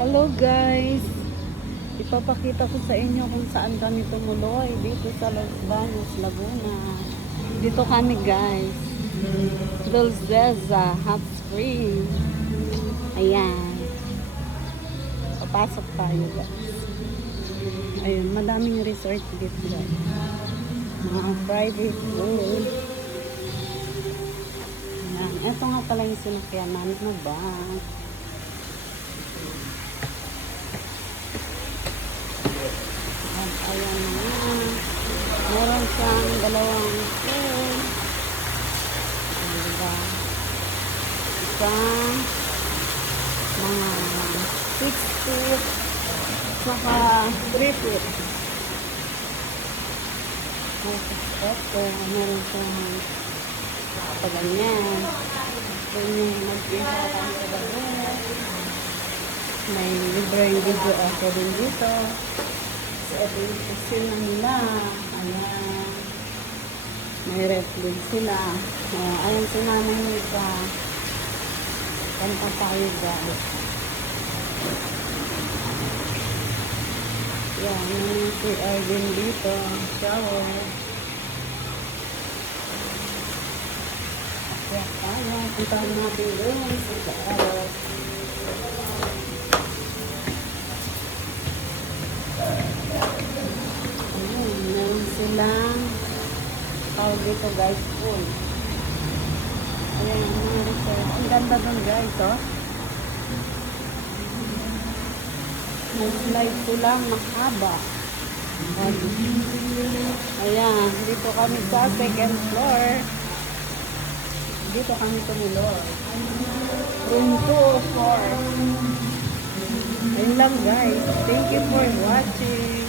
Hello guys! Ipapakita ko sa inyo kung saan kami tumuloy dito sa Los Baños, Laguna. Dito kami guys. Dulceza Hot Spring. Ayan. Papasok tayo guys. Ayun, madaming resort dito guys. Mga private pool. Ayan. Ito nga pala yung sinakyan namin na bus. Ayan na. Meron siyang dalawang pool. Ayan, diba? Isang mga 6 feet saka 3 feet. Ito, meron siyang paganyan. Kung mag-isa tayo sa bago. May libreng video ako din dito. Ito yung kusina nila. Ayan. May ref din sila. Ayan si nanay nila. Kanta tayo guys. Ayan. May si Erwin dito. Shower. Ayan tayo. Puntahan natin doon sa shower. Silang tawag dito guys, pool. Ayan, mga resort. Ang ganda dun guys, oh. May slide silang mahaba. Ayan, dito kami sa second floor. Dito kami tumuloy. Room 204. Ayun lang guys. Thank you for watching.